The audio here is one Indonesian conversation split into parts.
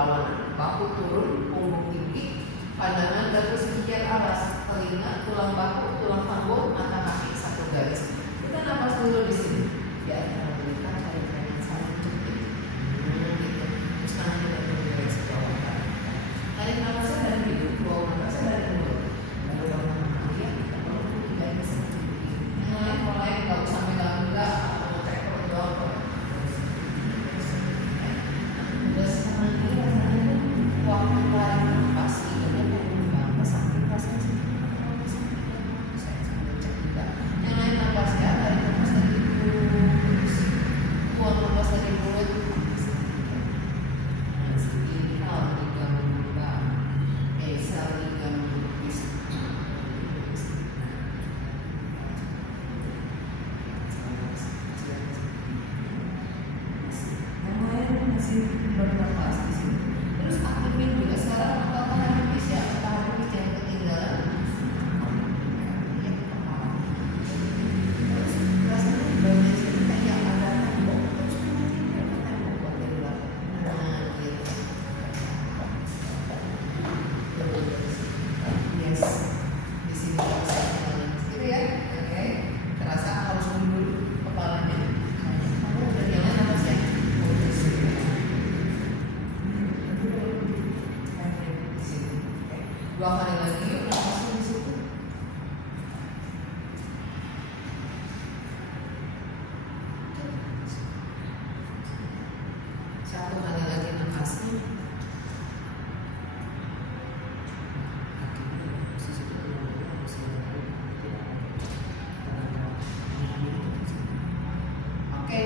berlawanan. Bahu turun, punggung tinggi, pandangan bagus sekian aras, telinga, tulang bahu, tulang panggung, mata kaki satu garis. Kita napas dulu di sini. Ya, kita berikan cari yang saling jepit. Gitu. Terus tangannya dari garis ke bawah. Tarik nafasnya dari hidung, bawa nafasnya dari mulut. Lalu bangun kalian, kita baru tiga seperti ini. Yang lain mulai nggak usah megang-megang atau ngecek perut doang. Terus tangan kiri rasanya waktu tarik nafas hidungnya pengen banget sakit rasanya sih. Saya sambil cek juga. Yang lain nafas ya, tarik nafas dari hidung, terus buang nafas dari mulut. Inhal 3 membuka, exhale 3 melukis. Yang lain masih bernafas di sini. Terus aktifin juga sekarang apakah habis ya, apakah habis yang ketinggalan. Terus rasanya di bagian sini kayak ada tembok. Terus kemudian ada tembok dari belakang. Nah, gitu. Yes, di sini gitu ya, oke. Terasa harus mundur kepalanya. Kamu udah jalan apa sih? Dua kali lagi yuk, nafasnya di situ. Satu kali lagi nafasnya. Oke,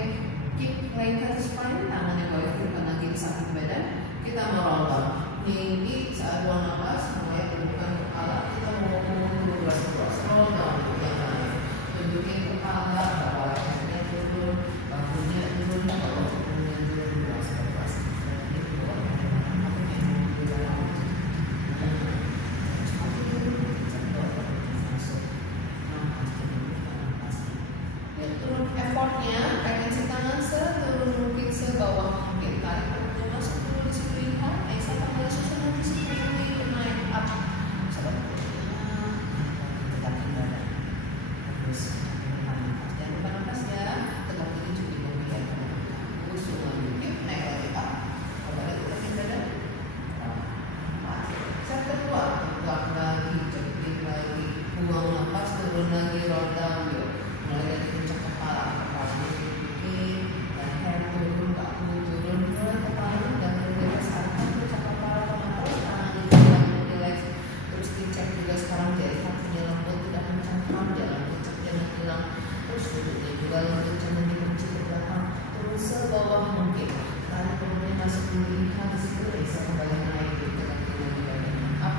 kick lengkar spine, tangannya bawah ke depan lagi di samping badan. Kita merolong tinggi saat buang nafas, mulai tumpukan kepala. Kita mau dulu luas-luas, roll down yang lain. Tunjukin kepala, bawa lehernya turun, bahunya turun, bawa punggungnya turun, luas-luas. Ini keluar dari mana? Aku yang di dalam. Ya, turun effortnya, tendensi tangan seturun mungkin, sebawah mungkin. Tarik perutnya masuk dulu di situ, inhal, exhale, kembali susunan di situ, naik up. Sobat, tegapin badan. Terus jangan lupa nafas ya, tegapin juga bagian usung lagi, yuk naik lagi up. Kembali tegapin badan. Set kedua, tegak lagi, jepit lagi, buang nafas, turun lagi, roll down, yuk. Mulai dari puncak kepala, kepalanya tinggi, leher turun, bahu turun, mulai kepalanya jangan relax, arahkan puncak kepala ke mata, tangannya jangan relax. Terus dicek juga sekarang jari kakinya lembut, tidak mencangkam, jangan puncak, jangan hilang. Terus duduknya juga lembut, jangan dikunci ke belakang, turun sebawah mungkin. Tarik perutnya masuk dulu, inhal di situ, bisa kembali naik, tegak lagi badan up.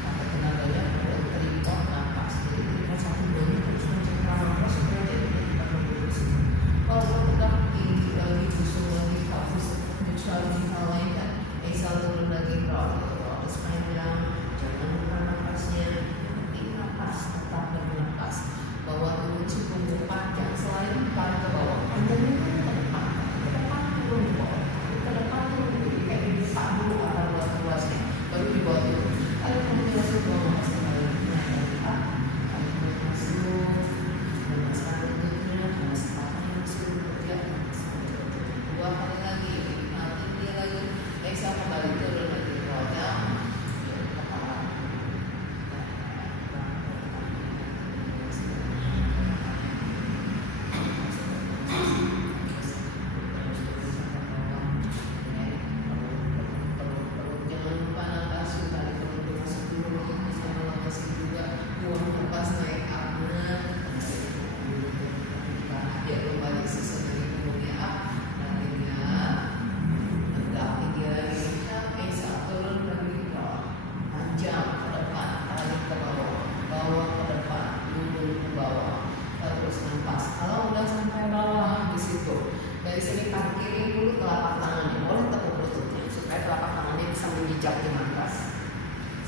Pakai tenaganya, perut terimpot, nafas. Jadi terimpot satu doni, terus mencari nafas supaya dia tidak terlalu di sini. Kalau tegak tinggi lagi, busung lagi, fokus neutral, inhal lengkap, exhale turun lagi, roll the spine down. Jangan lupa nafasnya, penting nafas, tetap bernafas. Bawa turun si punggung panjang, selain tarik ke bawah, panjangnya itu ke depan turun ke bawah, ke depan turun dulu, kayak dibuka dulu arah luas-luasnya, baru dibawa turun. Tarik perutnya masuk, bawa nafas kembali, naik lagi up, tarik perut masuk, lepaskan lututnya, lepas kepalanya masuk, kerja, dua kali lagi, inhal tinggi lagi, exhale kembali turun lagi, roll down, kepala. Jangan lupa nafas, tarik perut masuk dulu, bisa melengkapi juga, buang nafas, naik apnya, dia kembali susun lagi punggungnya up, nantinya tegak tinggi lagi, exhale turun lagi, roll, panjang ke depan, tarik ke bawah, bawa ke depan, mundur ke bawah, terus nafas. Kalau udah sampai bawah di situ, dari sini parkirin dulu telapak tangannya, boleh tepuk lututnya supaya telapak tangannya bisa menjejak di atas.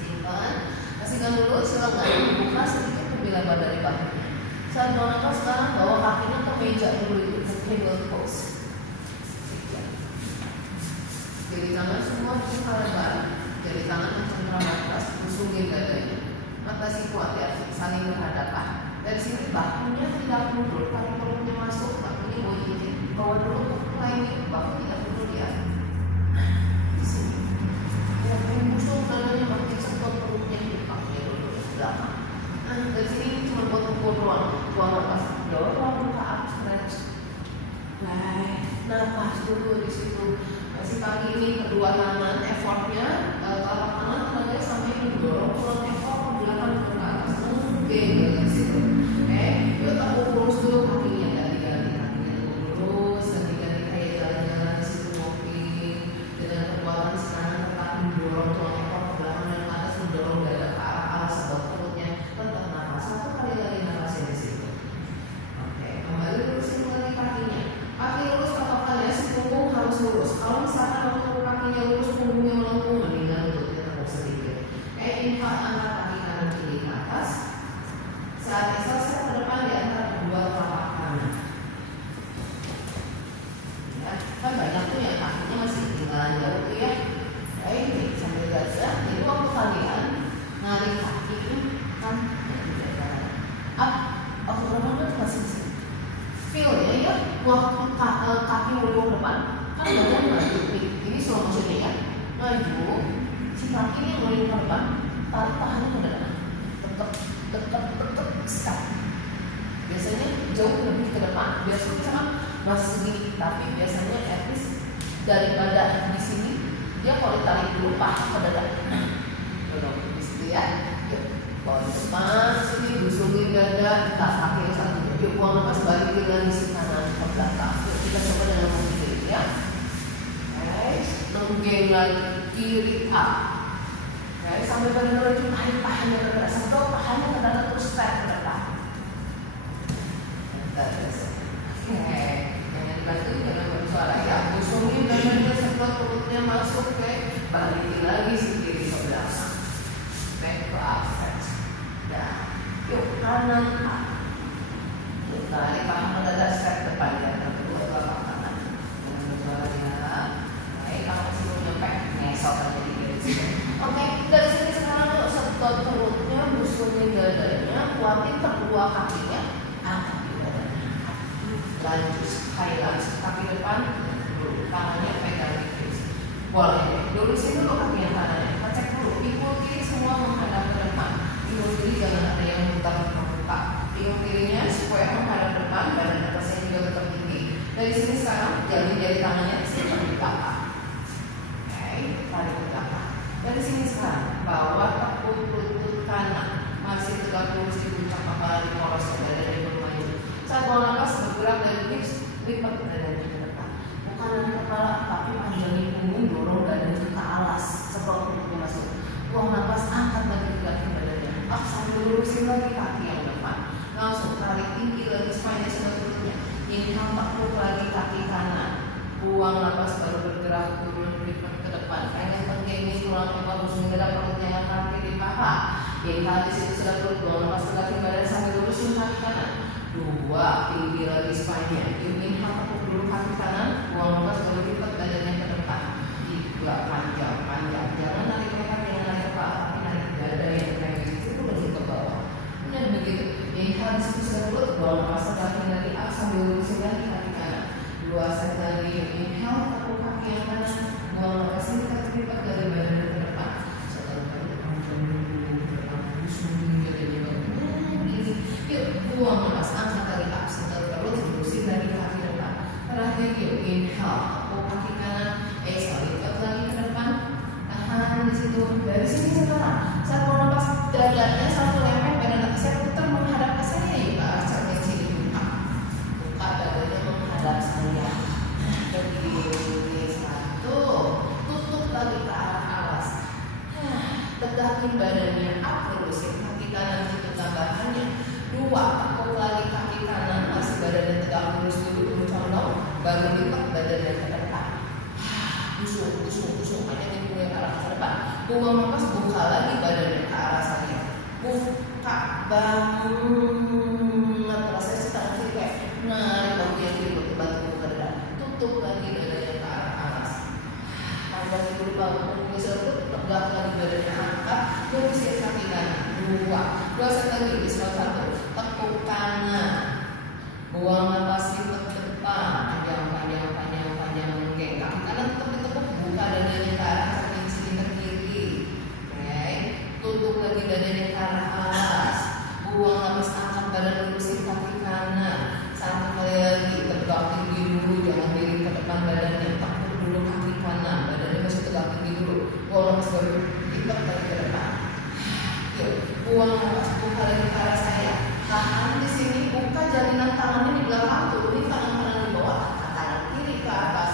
Simpan, kasihkan dulu selengkapnya, buka sedikit lebih lebar dari bahunya. Saat mau nafas sekarang bawa kakinya ke meja dulu, itu table pose. Jadi tangan semua buka lebar, jari tangan mencengkram atas, busungin dadanya. Matasi kuat ya, saling berhadapan. Dari sini bahunya tidak mundur, kaki perutnya masuk, kakinya goyangin, bawa dulu ke lainnya, bahu tidak mundur ya. Di sini. Ya, busung dadanya makin sentuh perutnya, kakinya dulu ke belakang. Nah, dari sini cuma buat pukul doang, buang nafas, dorong buka up, stretch. Nafas dulu di situ. Masih kaki ini kedua tangan, effortnya telapak tangan tenaga sampai mendorong tulang ekor ke belakang ke atas. Oke, dari situ. Yuk tak lurus dulu kakinya, ganti-ganti kakinya lurus, ganti-ganti kayak jalan-jalan di situ walking. Dengan kekuatan sekarang tetap mendorong tulang ekor ke belakang dan ke atas, mendorong dada ke arah alas sebab perutnya. Tetap nafas, satu kali lagi nafasnya di situ. Oke, kembali lurusin lagi kakinya. Kaki lurus patokannya, si punggung harus lurus. Kalau misalkan waktu kakinya lurus, punggungnya melengkung, mendingan lututnya tegak sedikit. Inhale, angkat kaki kanan kiri ke atas. Saat exhale, step ke depan di antara kedua telapak tangan. Ya, kan banyak tuh yang kakinya masih tinggalan jauh tuh ya. Ini sambil gajah. Jadi waktu kalian narik kaki kan up, waktu berapa masih bisa feel ya, waktu kaki melingkung ke depan, kan badan maju. Ini slow motionnya ya, maju, si kaki ini melingkung ke depan, tarik pahannya ke depan, tetap stop. Biasanya jauh lebih ke depan, biasanya misalkan masih segini, tapi biasanya at least daripada di sini, dia kalau ditarik dulu paha ke dada, dorong di situ ya. Yuk, bawa ke depan, sini busungin dada, tarik kaki satu. Yuk, buang nafas, balikin lagi si kanan ke belakang. Yuk, kita coba dengan mungkin kiri ya. Lenggeng lagi kiri up. Sampai badan lagi tarik pahanya ke depan. Sampai pahanya ke depan terus step ke depan. Jangan dibantu, jangan bersuara ya. Busungin dadanya sebelum perutnya masuk ke, balikin lagi si kiri ke belakang. Back to up, stretch. Dan yuk, kanan up. Tarik paha ke dada, step depan ya, kedua telapak tangan. Jangan bersuara ya. Baik, kalau masih belum nyampe, ngesot aja di kiri sini. Oke, dari sini sekarang yuk setot perutnya, busungin dadanya, kuatin kedua kakinya, angkat di dadanya. Lanjut, kaki lanjut, kaki depan, dulu, tangannya pegang di kiri. Boleh deh, lurusin dulu kaki yang kanannya. Kita cek dulu, pinggul kiri semua menghadap ke depan. Pinggul kiri jangan ada yang muter-muter. Pinggul kirinya supaya menghadap depan, badan atasnya juga tetap tinggi. Dari sini sekarang jalin jari tangannya simpan di belakang. Oke, tarik ke belakang. Dari sini sekarang bawa tekuk lutut kanan, masih tegak lurus di puncak kepala, di poros dada dari maju. Saat buang nafas bergerak dari hips, lipat dadanya ke depan. Bukan dari kepala, tapi panjangin punggung, dorong dadanya ke alas sebelum perutnya masuk. Buang nafas, angkat lagi tegakkan badannya. Up sambil lurusin lagi kaki yang depan. Langsung tarik tinggi lagi spine sebetulnya. Inhale, tekuk lagi kaki kanan. Buang nafas baru bergerak turun lipat ke depan. Pengen tenggengin tulang ekor, busungin dada, perutnya kaki di paha. Inhale, di situ sudah turun. Buang nafas tegakkan badan sambil lurusin kaki kanan. Dua, tinggi lagi spine-nya. Inhale, tekuk dulu kaki kanan. Buang nafas baru lipat badannya ke depan. Tiga, panjang. Jangan narik leher, jangan narik kepala, tapi narik dada yang kayak gitu lagi ke bawah. Benar begitu. Inhale, di situ sudah turun. Buang nafas tegakkan lagi up sambil lurusin lagi kaki kanan. Dua set lagi. Inhale, tekuk kaki yang kanan. Buang nafas lipat dari badan ke depan. Setelah itu panjang dulu, busungin dadanya baru. Yuk, buang nafas, angkat lagi up. Setelah perut, lurusin lagi kaki depan. Terakhir yuk, inhale, tekuk kaki kanan. Exhale, lipat lagi ke depan. Tahan di situ. Dari sini sekarang, saat mau nafas, dadanya satu lempeng, badan atasnya putar menghadap ke saya. Yuk, ke arah cermin sini buka. Buka dadanya menghadap saya. Berdiri satu, tutup lagi ke arah alas. Tegakin badannya up, lurusin kaki kanan situ tambahannya. Dua, tekuk lagi kaki kanan, masih badannya tegak lurus dulu, condong, baru lipat badannya ke depan. Busung, hanya dimulai ke arah ke depan. Buang nafas, buka lagi badannya ke arah saya. Buka, bangun. Rasanya setengah kiri kayak narik bahu yang kiri, bantu ke dada. Tutup lagi dadanya ke arah alas. lagi dulu bangun, geser tegak lagi badannya angkat, lurusin kaki kanan, 2 set lagi, isal 1, tekuk kanan, buang napas ke depan, panjang menggeng, kaki kanan tetap ditekuk, buka dadanya ke arah samping sini ke kiri, oke, tutup lagi dadanya ke arah atas, buang napas, angkat badan, lurusin kaki kanan, 1 kali lagi, tegak tinggi dulu, jangan miring ke depan badannya, tekuk dulu kaki kanan, badannya masih tegak tinggi dulu, buang napas baru, kita balik ke depan, yuk, buang napas, buka lagi ke arah saya, tahan di sini, buka jalinan tangannya di belakang, turunin tangan kanan di bawah, tangan kiri ke atas,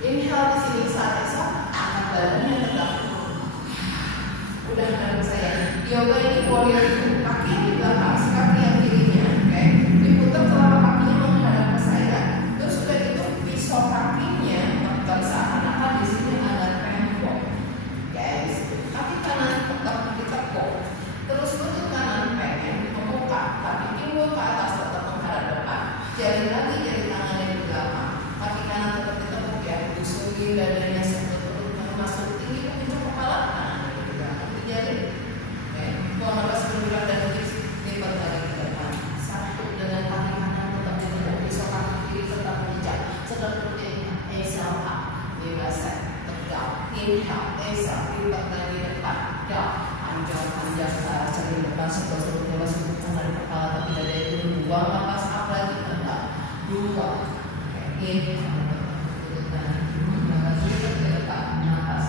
inhale di sini, saat esok, angkat badannya tegak, udah bareng saya, yoga ini warrior itu, kaki di belakang, kaki yang kirinya, oke, diputar telapak kakinya menghadap ke saya, terus udah itu pisau kakinya, tegak seakan-akan di sini ada tembok, guys, kaki kanan tetap ditekuk, terus lutut kanan pengen membuka, kaki pinggul ke atas tetap menghadap depan, jalin lagi jari tangannya di belakang, kaki kanan tetap ditekuk ya, usungin dadanya sentuh perut, masuk tinggi ke puncak kepala, tangannya di belakang dijalin, oke, buang napas bergerak dan lipat lagi ke depan, 1 dengan kaki kanan tetap ditekuk, pisau kaki kiri tetap menjejak, sedang perutnya ingat, exhale up, bebas tegak, inhale, exhale, lipat lagi depan, down, panjang ke arah cermin depan, sebelah perutnya masih bukan dari kepala tapi dada itu, buang napas up lagi, tegak, 2, oke, inhale, tutup kanan, lipat ke depan, napas,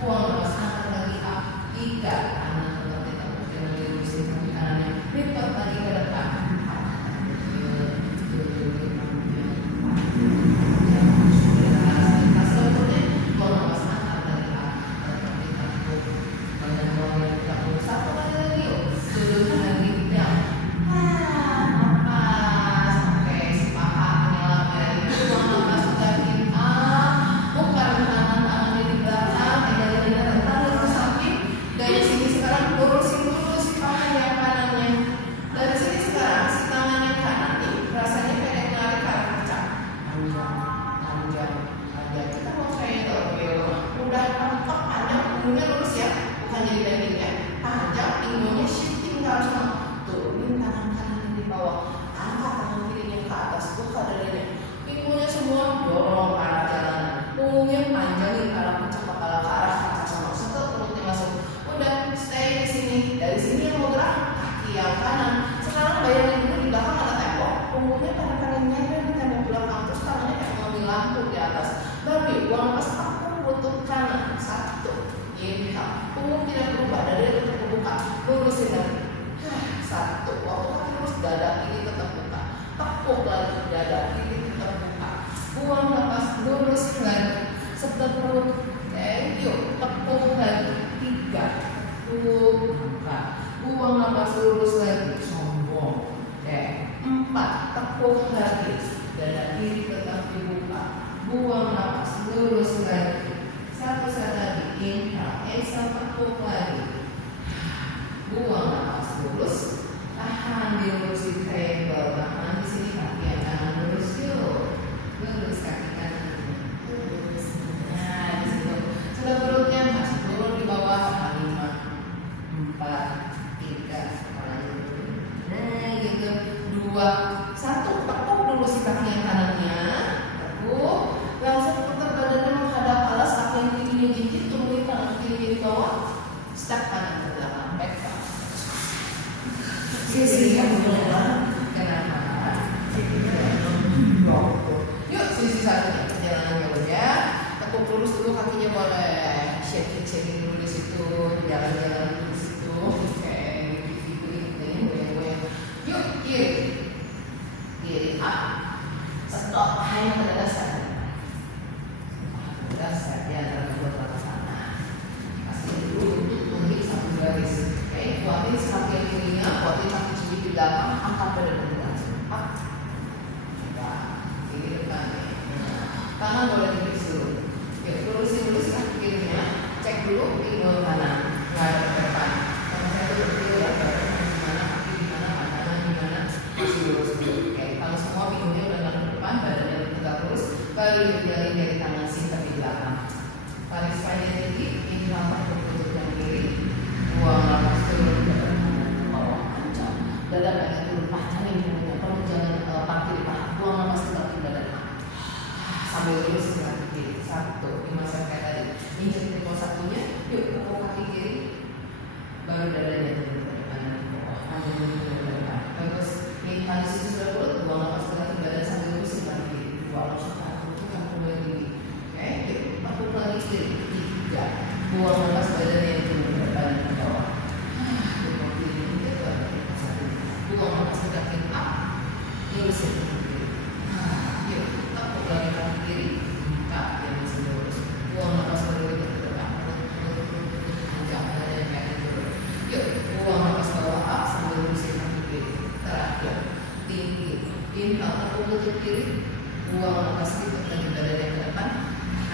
buang napas, angkat lagi up, 3, kanan tetap ditekuk, jangan dilurusin kaki kanannya, lipat lagi ke depan, buang napas lurus lagi, sombong, oke, 4, tekuk lagi, dada kiri tetap dibuka, buang napas lurus lagi, 1 set lagi, inhale, exhale, tekuk lagi, buang napas lurus, tahan dilurusin triangle, tahan di sini kaki yang kanan lurus, yuk, lurus kaki kanan, lurus, nah di situ, sudah perutnya masuk turun di bawah, 5, 4, 3, nah gitu, 2, 1, tekuk dulu si kaki yang kanannya, tekuk, langsung putar badannya menghadap alas, kaki yang kirinya jinjit, turunin tangan kiri di bawah, step kanan ke belakang, back down. Sisi yang benar, kenapa? Yuk sisi satunya, perjalanan ya, tekuk lurus dulu kakinya boleh shaking dulu di situ, jalan-jalan di situ, oke, gitu, goyang-goyang. Yuk kiri up, stop, hanya ke dasar ya, buat ke sana. Kasih dulu untuk tunjuk satu garis, oke, kuatin kaki yang kirinya, kuatin kaki kiri di belakang, angkat badan ke depan, up, coba, kiri depannya, kanan boleh dikis dulu, yuk lurusin kaki kirinya, cek dulu pinggul kanan, nggak ada ke depan, karena saya tuh berdiri ya, gimana kaki di mana, kanan di mana, masih lurus dulu, oke. Lalu dialih dari tangan singkat di belakang. Tarik spine tinggi, inhale tekuk lutut yang kiri, buang nafas turun ke kanan ke bawah, ancang. Dada pengen turun, panjangin punggungnya. Kalau jangan parkir di paha, buang nafas ke kaki badan. Sambil lurus ke kaki kiri. 1, 5 set kayak tadi. Injek tempo satunya, yuk pukul kaki kiri, baru dadanya turun ke depan dan ke bawah. Ambil dulu ke depan. Bagus. Ini tadi sisi sudah perut, buang nafas ke kaki badan sambil lurus ke kaki kiri. Buang nafas ke kaki lutut yang mulai tinggi. Oke, yuk pukul lagi kiri. 3. Buang nafas badan yang turun ke depan dan ke bawah. Pukul kiri 3, buang nafas ke kaki up, lurusin ke kiri. Yuk, tekuk lagi kaki kiri. 4, yang masih lurus. Buang nafas badan ke depan. Panjang badan yang kayak turun. Yuk, buang nafas bawah up sambil lurusin kaki kiri. Terakhir, tinggi. Inhale tekuk lutut kiri. Buang nafas lipat lagi badan yang ke depan.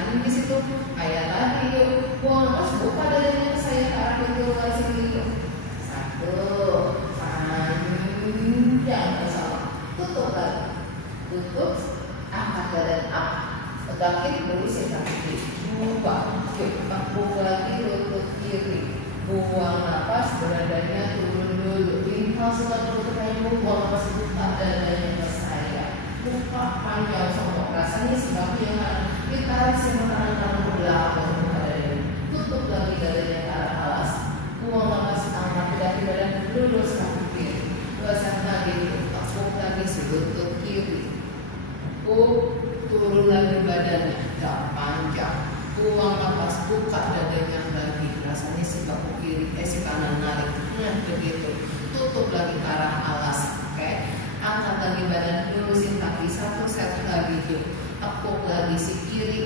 Tahan di situ. Kayak tadi yuk. Buang nafas, buka dadanya ke saya ke arah pintu luar sini yuk. 1, panjang ke bawah. Tutup lagi. Tutup. Angkat badan up. Tegakin lurusin kaki kiri. 2. Yuk, tekuk lagi lutut kiri. Buang nafas, dadanya turun dulu. Inhale setelah lutut kamu, buang nafas, buka dadanya ke saya. Buka panjang songkok. Rasanya sebab yang kanan. Ditarik semua tangan kamu ke belakang untuk buka dadanya. Tutup lagi dadanya ke arah alas. Buang nafas, angkat kaki badan, lurus kaki kiri. 2 set lagi, tekuk lagi lutut kiri. Turun lagi badannya, gak panjang. Buang nafas, buka dadanya lagi. Rasanya si bahu kiri, si kanan narik. Nah, begitu. Tutup lagi ke arah alas. Oke. Angkat lagi badan, lurusin kaki. 1 set lagi yuk. Tekuk lagi si kiri,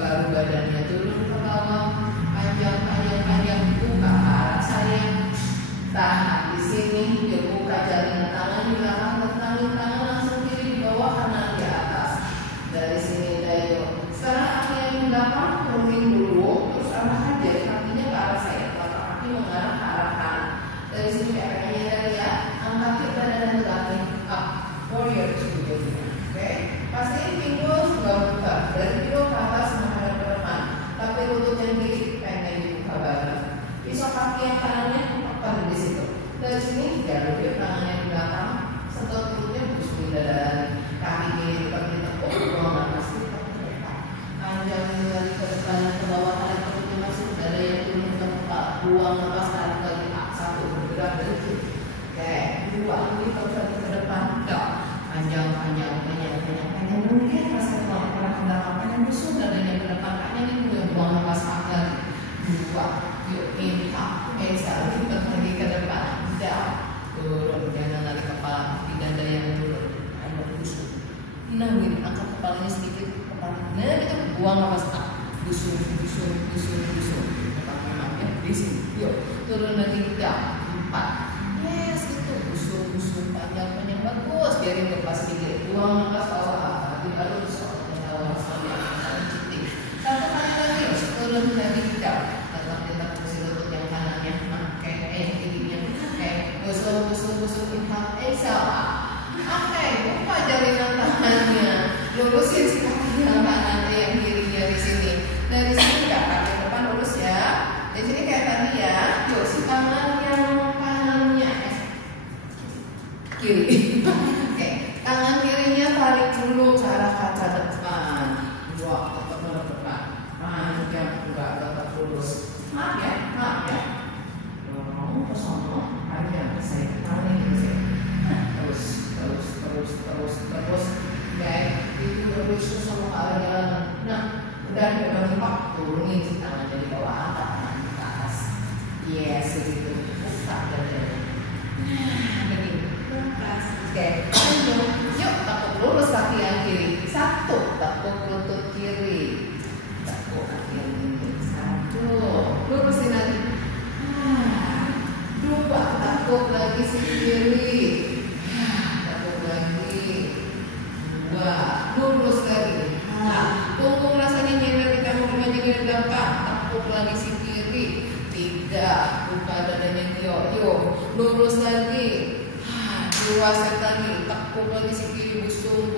baru badannya turun ke bawah. Panjang, panjang, panjang. Buka ke arah saya. Tahan di sini. Yuk, buka jalinan tangan di belakang. Tentangin tangan langsung kiri di bawah, kanan di atas. Dari sini dayo. Sekarang kaki yang di belakang turunin dulu, terus arahkan jari kakinya ke arah saya. Telapak kaki mengarah ke arah kanan. Dari sini kayak pengennya dari ya. Angkat ke badan dan kaki up. Warrior 2 jadinya. Oke. Pastiin pinggul nggak buka. Dari pinggul ke atas menghadap ke depan. Tapi lutut yang kiri pengen dibuka banget. Pisau kaki yang kanannya tekan di situ. Dari sini garuk tangannya di belakang. Sentuh perutnya busuk dada. Kaki kiri ditekuk. Buang nafas lipat ke depan. Panjangin lagi ke depan dan ke bawah. Tarik perutnya masuk. Dada yang turun ke depan. Buang nafas tarik lagi. 1 bergerak dari kiri. Oke. 2 lipat lagi ke depan. Panjang, panjang, panjang, panjang, panjang. Mungkin rasa tulang ke belakang. Panjang busuk dadanya ke depan. Kayaknya ini mulai buang nafas lagi. 2. Yuk inhale. Exhale. Lipat lagi ke depan. Down. Turun. Jangan lari kepala kaki dada yang turun. Ayo busuk. 6 menit, angkat kepalanya sedikit, kepalanya itu buang nafas up, busuk, busuk, busuk, busuk. Kepalanya di sini. Yuk, turun lagi down. 4. Yes, itu busuk, busuk, panjang, panjang, bagus. Biarin lepas sedikit. Buang nafas bawah. Di baru soalnya bawah soalnya citik. 1 kali lagi, turun lagi down. Tetap kita kursi lutut yang kanannya. Oke, kirinya. Oke, busuk, busuk, busuk. Inhale, exhale. Oke, buka jalinan tangannya. Lurusin si kaki yang kanan yang kirinya di sini. Dari sini nggak kaki depan lurus ya. Di sini kayak tadi ya. Yuk si tangan yang kanannya kiri. Oke, tangan kirinya tarik dulu ke arah kaca depan. Wah, tetap ke depan. Panjang enggak tetap lurus. Maaf ya, maaf ya. Dorong ke sono, panjang ke saya. Tangan ini ke saya. Terus. Oke, itu terus sama arah jalanan. Nah, udah menimpa, turunin si tangannya di bawah, angkat tangan ke atas. Yes, begitu. Buka dadanya. Begini. Oke, yuk tekuk lurus kaki yang kiri. 1, tekuk lutut kiri. Tekuk kaki yang kiri. 1, lurusin lagi. 2, tekuk lagi si kiri. Lurus lagi. Punggung rasanya nyender di kamu maju ke belakang. Tekuk lagi si kiri. 3, buka dadanya yo. Lurus lagi. 2 set lagi. Tekuk lagi si kiri. Busung.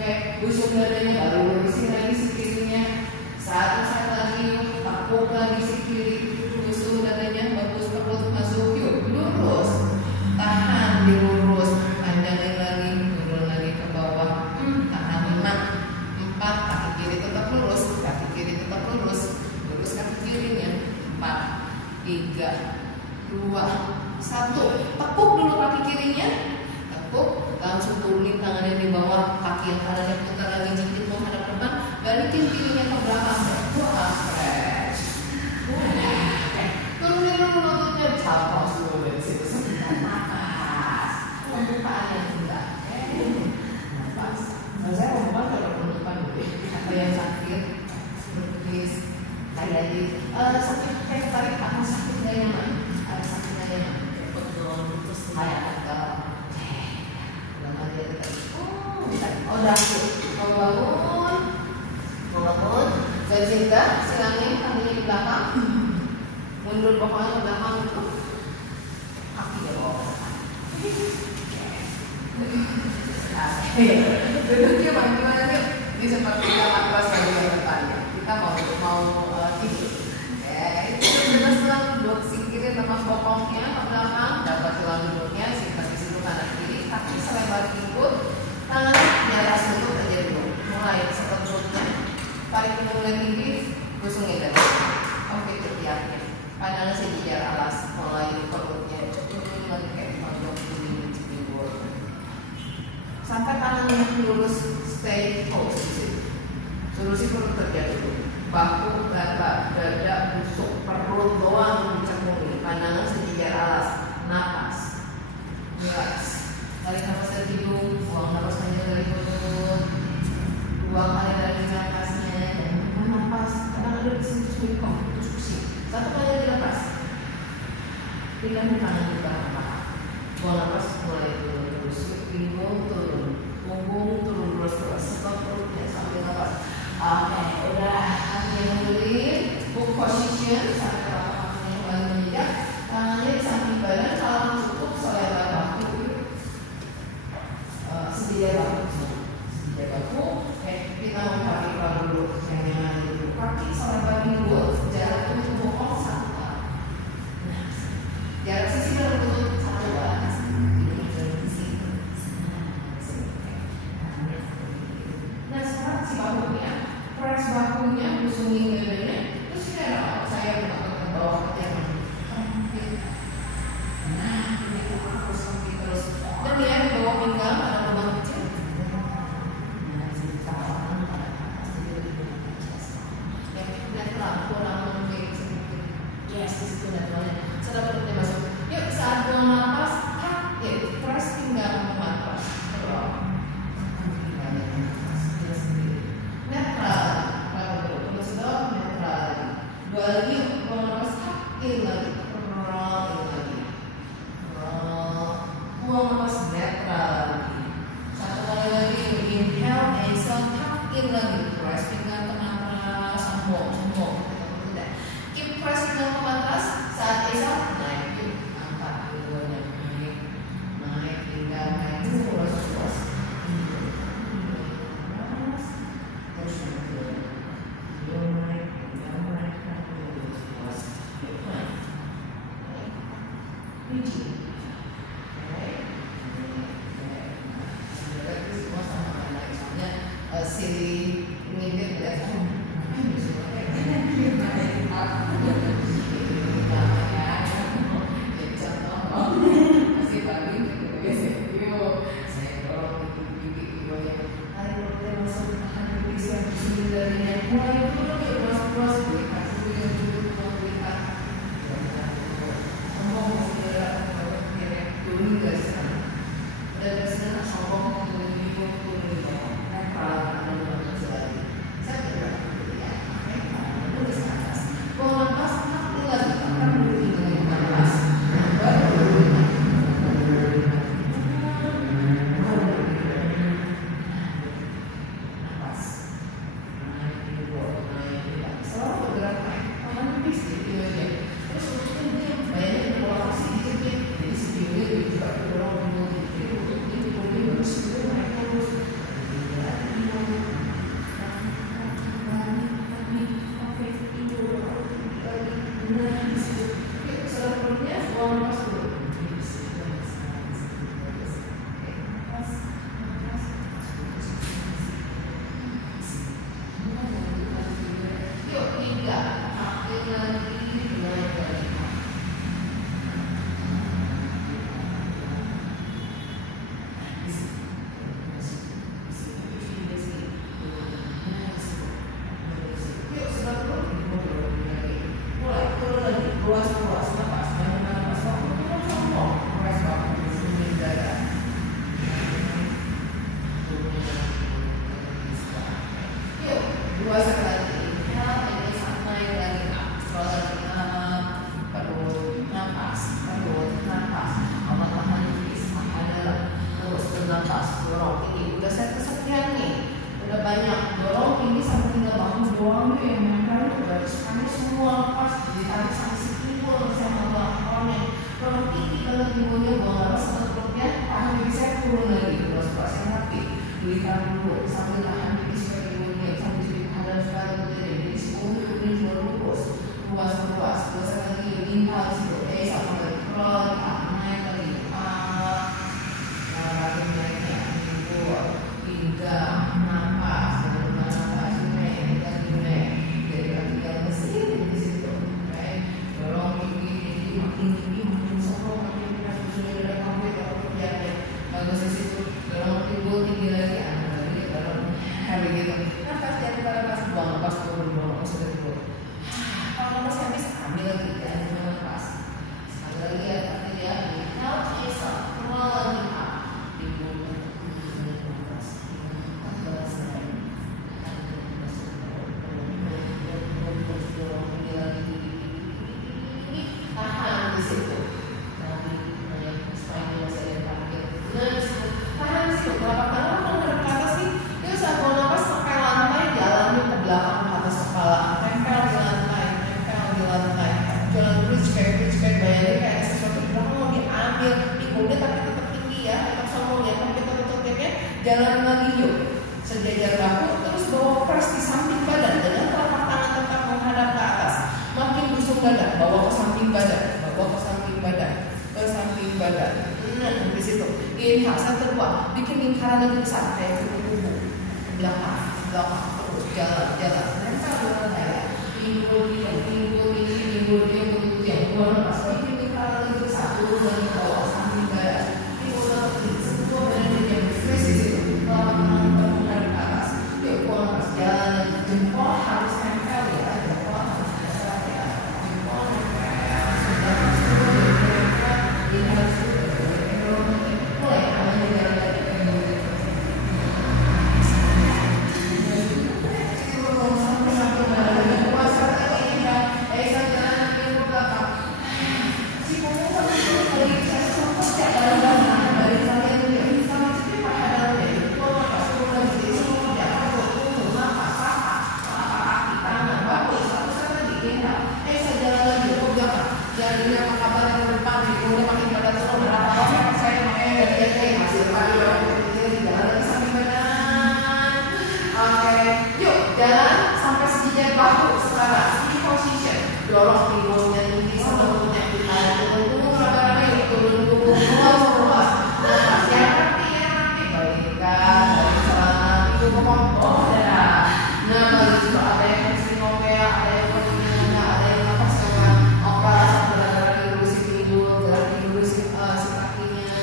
Oke. busuk dadanya, baru lurusin lagi si kirinya. Satu set lagi yuk, tekuk lagi si kiri, busuk dadanya, bagus perut masuk yuk, lurus, tahan dilurus, panjangin lagi, turun lagi ke bawah, tahan 5, 4, kaki kiri tetap lurus, kaki kiri tetap lurus, lurus kaki kirinya, 4, 3, 2, 1, tekuk dulu kaki kirinya, tekuk, langsung turunin tangannya di bawah, kaki yang kanannya putar lagi jepit menghadap depan, balikin kirinya ke belakang, stretch. Turunin dulu lututnya, capos dulu dari situ sebentar, nafas, pembukaan yang enggak, nafas. Saya ngomong kalau penutupan dulu, apa yang sakit, please, kayak di sakit kayak tarik tangan sakit nggak nyaman, ada sakit nggak nyaman, betul, terus kayak agak udah mau bangun Gazinda, silangin kakinya di belakang, mundur bokongnya ke belakang gitu, kaki di bawah. Duduk yuk, gimana yuk? Ini seperti kita matras lagi ke depannya. Kita mau tidur. Itu sudah selang duduk, singkirin lemas bokongnya ke belakang, dapat tulang duduknya, simpan di situ kanan kiri, kaki selebar lutut, tangan di atas lutut aja dulu. Mulai seperti lututnya, tarik mulai tinggi, busungin dari sini. Oke, ketiaknya. Pandangan sejajar alas, mulai perutnya, turun lagi kayak pojok ini, sampai tangannya lurus, stay pose di situ. Lurusin perut kerja dulu. Bahu, dada, busuk, perut doang dicemplungin. Pandangan sejajar alas, napas, relax. Tarik nafas dari hidung, buang nafas panjang dari mulut. 2 kali dari nafasnya, dan nafas. Kadang ada di sini terus pusing. 1 kali dilepas. Pindahin tangan ke belakang. Buang nafas mulai turun terus, punggung turun, punggung turun terus. Stop perutnya sambil nafas. Oke, udah hatinya mundurin, book position sampai telapak kakinya kembali menjejak, tangannya di samping badan, kalau cukup selebar bahu, sejajar bahu. Kita mau pakai pelan dulu, yang nyaman dulu. Kaki selebar lutut, jarak tubuh bokong 1 kali. Nah, jarak sisi dari lutut 1 kali. Ini dari sisi. Nah, sekarang si bahunya, press bahunya, busungin dadanya. Terus ini ada saya buka ke bawah aja. Nah, ini aku sampai terus. Dan ya di bawah pinggang ada lubang kecil. Nah, sini kawan pada atas jadi ya, netral kurang lebih sedikit. Yes, di situ netralnya. Sudah perutnya masuk. Yuk, saat buang nafas, press pinggang ke matras. Netral, terus dong, netral lagi. 2 lagi, buang nafas, in lagi, roll lagi, buang nafas, netral lagi. 1 kali lagi, inhale, exhale, tuck in lagi, press pinggang ke matras, sambung. Keep press pinggang ke matras, saat exhale, naik, yuk, angkat dua-duanya, naik, pinggang, naik, terus. Sili ngintip ya. Masih pagi, saya dorong pipi-pipinya. Tarik perutnya masuk, tahan berisi yang pusing darinya. Mulai turun ya, puas-puas, berikan dulu, berikan. Sombong masih gerak, turun dari sana. Dari sana sombong turun di bawah, turun di bawah. Netral ada lubang kecil lagi. Saya gerak dulu ya. Tulis ke atas. Buang nafas, tarik lagi. Tarik dulu hingga ke atas. Nafas. Naik di bawah. Coba sekali lagi, inhale, ini santai lagi up, scroll lagi up, perut, nafas, Allah tahan diri, adalah terus bernafas, dorong tinggi. Udah set kesekian nih, udah banyak dorong tinggi sampai tinggal bangun doang nih yang nempel itu garis kami semua lepas, ditarik sampai sikipul sama belakangnya. Dorong tinggi kalau ibunya buang nafas atau perutnya, tahan diri saya turun lagi, terus yang rapi, ditahan dulu sambil tahan diri supaya ibunya sambil jadi hadap sekali berdiri, jadi sepuluh ini lurus, luas, terus lagi inhale situ, sama lagi scroll, naik lagi, lagi naiknya, hingga nafas, nafas naik, jadi kaki yang mesin di situ, dorong tinggi, makin sombong, makin keras, sudah ada komplit kalau kerjanya, bagus di situ, dorong tinggi lagi, lagi dorong, begitu, nafas jangan nafas buang, nafas turun, buang, nafas sudah turun, kalau nafas habis ambil lagi, jangan nafas, sekali lagi ya, artinya inhale, exhale, keluar lagi up, tahan di situ. Nanti supaya saya pakai. Tahan di situ. Berapa kali kalau ke atas sih? Itu saat mau nafas sampai lantai, jalannya ke belakang ke atas kepala, tempel di lantai, jalan bridge kayak bayangin kayak sesuatu di belakang mau diambil, pinggulnya tapi tetap tinggi ya, tetap sombong ya, tapi tetap jalan lagi yuk. Sejajar bahu, terus bawa press di samping badan dengan telapak tangan tetap menghadap ke atas. Makin busuk badan, bawa ke samping badan. Nah, di situ. Inhale sampai kedua, bikin lingkaran lebih besar kayak kubu-kubu. Belakang, terus jalan. Nempel di lantai. Pinggul dia, kemudian nafas. Bikin lingkaran lebih besar, turun lagi ke bawah samping badan. Pinggul lagi, semua badan dia freeze di situ. Telapak tangan menghadap ke atas. Yuk, nafas, jalan lagi. Jempol harus nempel ya, jempol harus nempel ya. Jempol nempel. Dorong pinggulnya tinggi sama perutnya kita turun rada-rada turun luas. Nafas yang rapi balikan dari celana itu ke pokok darah. Nah bagi ada yang sering ngomel, ada yang punya, ada yang nafas dengan opal sambil dilurusin pinggul, dilurusin si kakinya.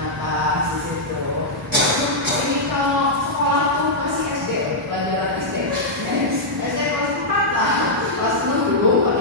Nafas di situ. Ini kalau sekolah tuh masih SD, pelajaran SD. SD kelas 4 lah, kelas 6 dulu.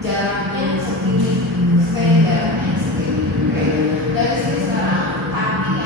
Jaraknya segini, jaraknya segini. Oke. Dari sini sekarang kaki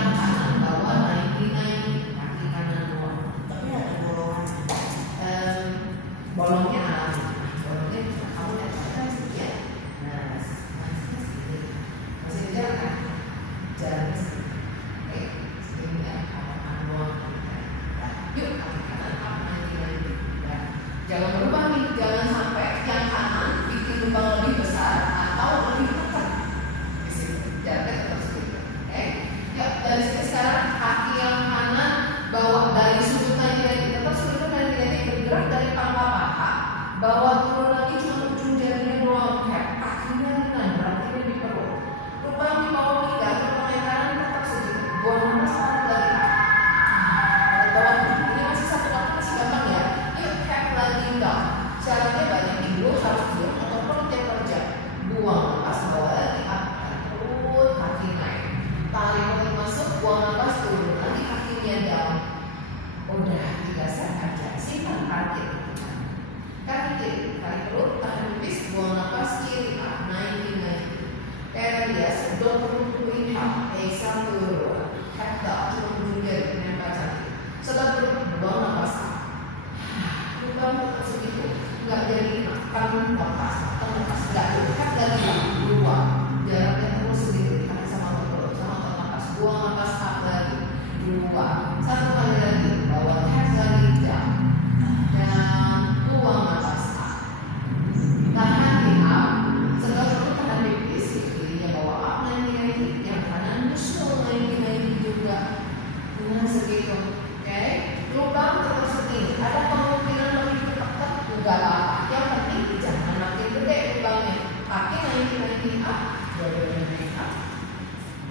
kiri up, dua naik up.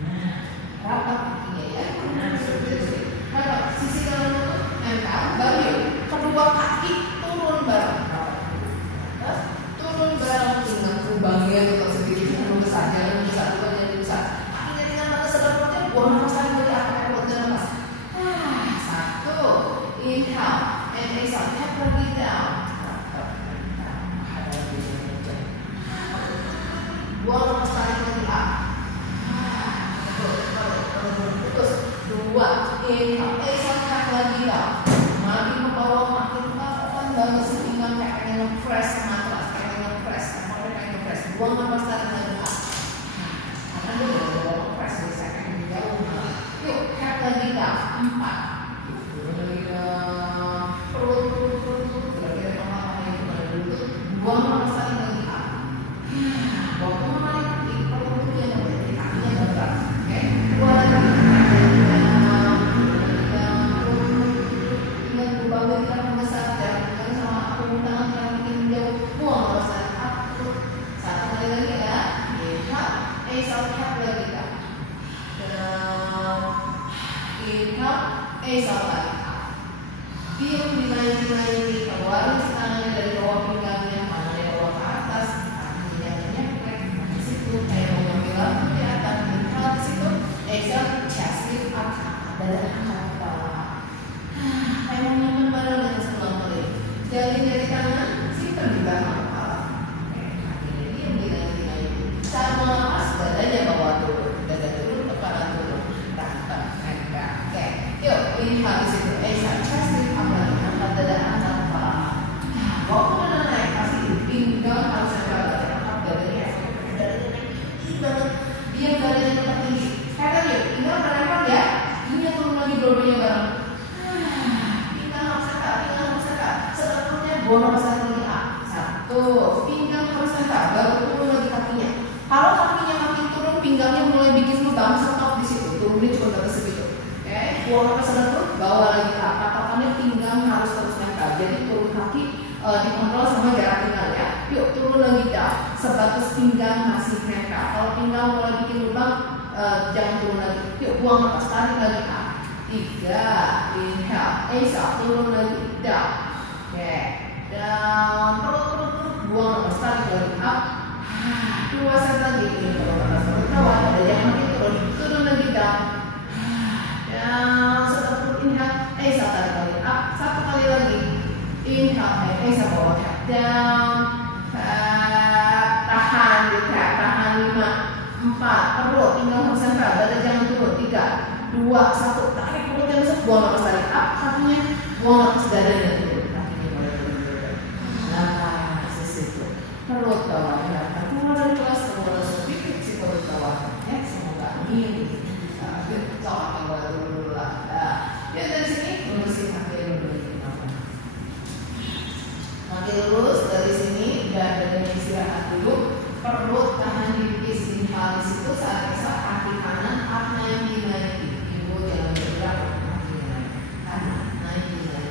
Nah, rapat kakinya ya. Nah, rapat sisi kanan lutut nempel, baru yuk kedua kaki turun bareng. Terus turun bareng dengan lubangnya tetap sedikit, jangan besar, jangan besar, jangan besar. Kakinya tinggal pada sedang perutnya, buang nafas lagi dari apa yang buat nafas. Satu, inhale, and exhale, tap lagi down. Buang nafas tarik lagi up. Terus dua, inhale, exhale, tap lagi down. Makin ke bawah, makin pelan banget sehingga kayak pengen nge-press matras, kayak nge-press, pengen nge-press. Buang nafas tarik lagi up. Karena dia udah nge-press, bisa kayak jauh. Yuk, tap lagi down. 4. Turun lagi down. Perut. Kira-kira kemana itu pada dulu. Buang nafas tarik lagi up. Buang kemana lagi? Perut yang berarti kakinya bergerak. Oke, dua lagi. Bangun karena besar jangan sama aku tangan yang bikin jauh, buang nafas tarik up. Satu kali lagi ya, inhale, exhale, tap lagi down. Inhale, exhale lagi up. Feel di keluarin tangannya dari bawah pinggangnya, mana dari bawah ke atas, kakinya nyepek di situ, kayak mau ngambil lampu di atas. Inhale di situ, exhale, chest lift up, dada angkat kepala. Kayak mau nyaman bareng dengan sebelah kiri. Jari tangan simpan di belakang kepala. Kakinya diam di lagi. Saat melepas dadanya bawa turun, dada turun, kepala turun, rangkap, rangkap. Oke, yuk inhale di situ, exhale, chest lift up lagi, angkat dada, angkat kepala. Mau kemana naik? Pasti pinggang harus nempel dada, angkat dadanya, dadanya naik tinggi banget, biar dadanya tetap tinggi. Kayak yuk, pinggang menempel ya, ini turun lagi dua-duanya bareng. Buang nafas lagi up. Satu, pinggang harus nempel, baru turun lagi kakinya. Kalau kakinya makin turun, pinggangnya mulai bikin lubang, stop di situ. Turunnya cuma batas segitu. Oke, buang nafas terus, bawa lagi up. Patokannya pinggang harus terus nempel. Jadi turun kaki dikontrol sama jarak pinggang ya. Yuk turun lagi down. Sebatas pinggang masih nempel. Kalau pinggang mulai bikin lubang, jangan turun lagi. Yuk buang nafas, tarik lagi up. 3, inhale, exhale, turun lagi down. Oke. Down, perut, buang nafas, tarik lagi up. 2 set lagi, ini perut atas, perut bawah, ada jangan makin turun lagi down. Down, setelah perut inhale, exhale, tarik lagi up. 1 kali lagi, inhale, exhale, bawah tap down, tahan di tap, tahan 5, 4, perut, tinggal harus nempel, dada jangan turun, 3, 2, 1, tarik perut yang besar, buang nafas, tarik up, kakinya, buang nafas, dadanya turun. Nah, sisi itu perut bawah ya. Keluar dari kelas, keluar sedikit si perut bawah. Ya, semoga amin. Coba coba dulu lah. Ya dari sini lurusin kaki dulu. Kaki lurus dari sini dan dari istirahat dulu. Perut tahan tipis, inhale di situ saat esok kaki kanan up naik. Ibu jangan bergerak, kaki naik. Kanan naik.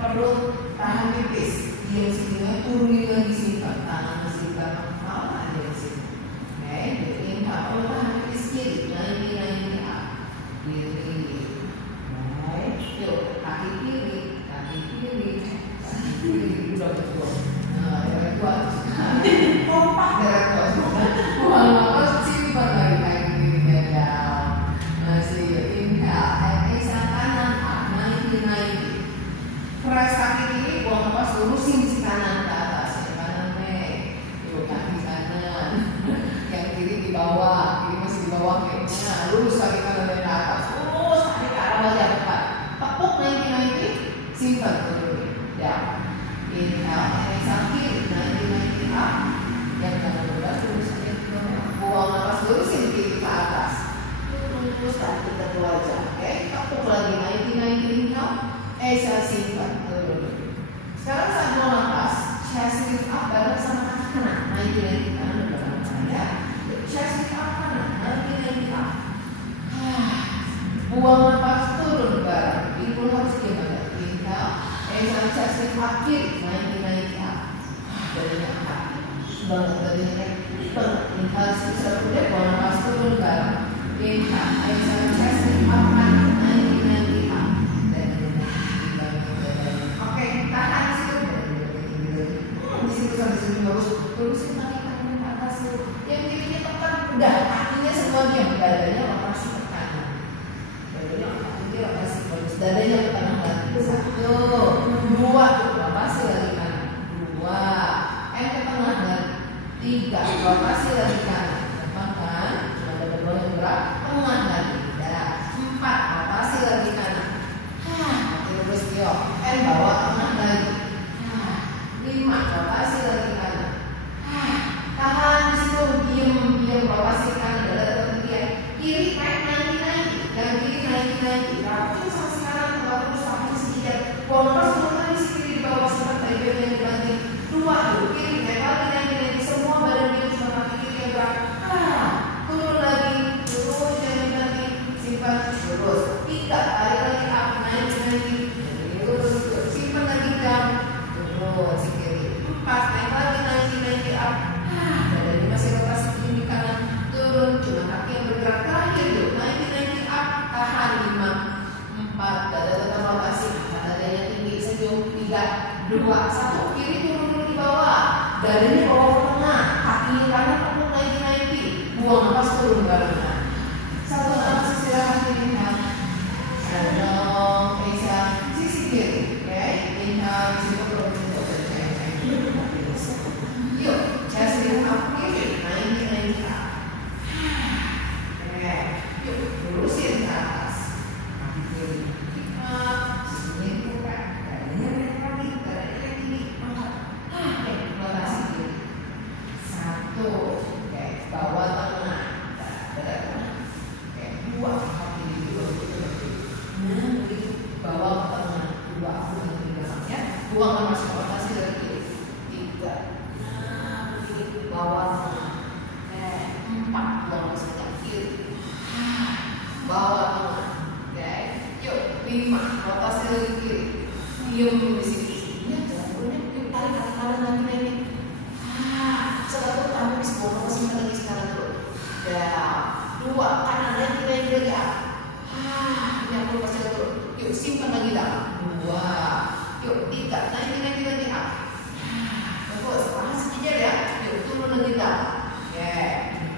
Perut tahan tipis. Diam sini, turunin lagi simpan, tangan masih belakang kepala ada di sini. Oke, inhale, perut tahan tipis kiri, naik up, kiri. Baik, yuk kaki kiri, udah betul. Nah, dari kuat, kompak dari kuat. Buang nafas, simpan lagi kaki kiri down. Masih inhale, exhale kanan up, naik. Press kaki kiri, buang nafas, lurusin si kanan ke atas, yang kanan naik, tuh kaki kanan, yang kiri di bawah, kiri masih di bawah kayaknya, lurus kaki kanan dari atas, lurus kaki ke arah wajah depan, tepuk naik, simpan turun, ya, inhale, exhale kiri, naik up, yang kanan berat, lurus kaki ke bawah, buang nafas, lurusin kiri ke atas, lurus kaki ke wajah, oke, tepuk lagi, naik, inhale, exhale simpan turun. Sekarang saat buang nafas, chest lift up bareng sama kaki kanan, naik kanan belakang kanan ya. Chest lift up kanan, naik up. Buang nafas turun bareng, pinggul harus gimana? Inhale, exhale, chest lift up kiri, naik up. Dadanya angkat. banget badannya banget. Inhale sebesar udah, bawa nafas turun bareng. Inhale, exhale, chest lift up, 90 up. Dan oke, tahan di situ. Di situ sampai sini bagus. Terusin tarikan ke atas tuh. Yang kirinya tekan, udah kakinya semua diam, dadanya operasi ke kanan. Dadanya operasi bagus. Dadanya ke kanan lagi. 1, 2, operasi lagi kanan. 2, ke tengah dan 3, operasi lagi kanan. Gampang kan? Cuma dada bawah yang gerak, tengah lagi. 4, operasi lagi kanan. Terus yuk, bawah tengah lagi. 5, operasi lagi kanan. Tahan di situ, diam, operasi kanan, dada tertinggi. Kiri naik 90, yang kiri naik 90. Terus sama sekarang terus sampai sedikit. Buang nafas dulu lagi kiri di bawah sempat bagian yang dibanting. 2, kiri naik lagi semua badan dia cuma kaki kiri yang gerak. Turun lagi, terus jangan dibanting, simpan terus. 3, tarik lagi up, naik. Terus simpan lagi down, terus kiri. 4, naik lagi 90 up. Badannya masih rotasi kiri kanan, turun, cuma kaki yang bergerak. Terakhir yuk, 90 up, tahan 5, 4, dada tetap rotasi, dadanya tinggi, senyum. 3, 2, 1, kiri turun dulu di bawah, dadanya bawa ke tengah, kaki kanan penuh naik, buang nafas turun barengan. 1 nafas istirahat kiri inhale, exhale, sisi kiri, oke, inhale, sisi turun. Yuk, chest lift up kiri, 90 up. Oke, yuk, lurusin ke atas, kaki kiri, up, sisinya dibuka, dadanya lagi, angkat. Oke, rotasi kiri. 1, oke, bawah tengah, dada tengah. Oke, 2, kaki dulu, bawah ke tengah, 2, aku di belakang ya. Buang nafas, rotasi dari kiri. 3, bawah tengah. 4, buang nafas ke kiri. Bawah tengah. Oke, yuk 5, rotasi dari kiri. Diam di sini. Ini tarik kaki kanan lagi. 1, tarik semua nafas lagi sekarang dulu. 2, kanan lagi lagi up. Ini aku lepas dulu. Yuk simpan lagi dalam. 2, yuk 3, naik lagi up. Terus tahan sekejap ya. Yuk turun lagi dalam. Oke,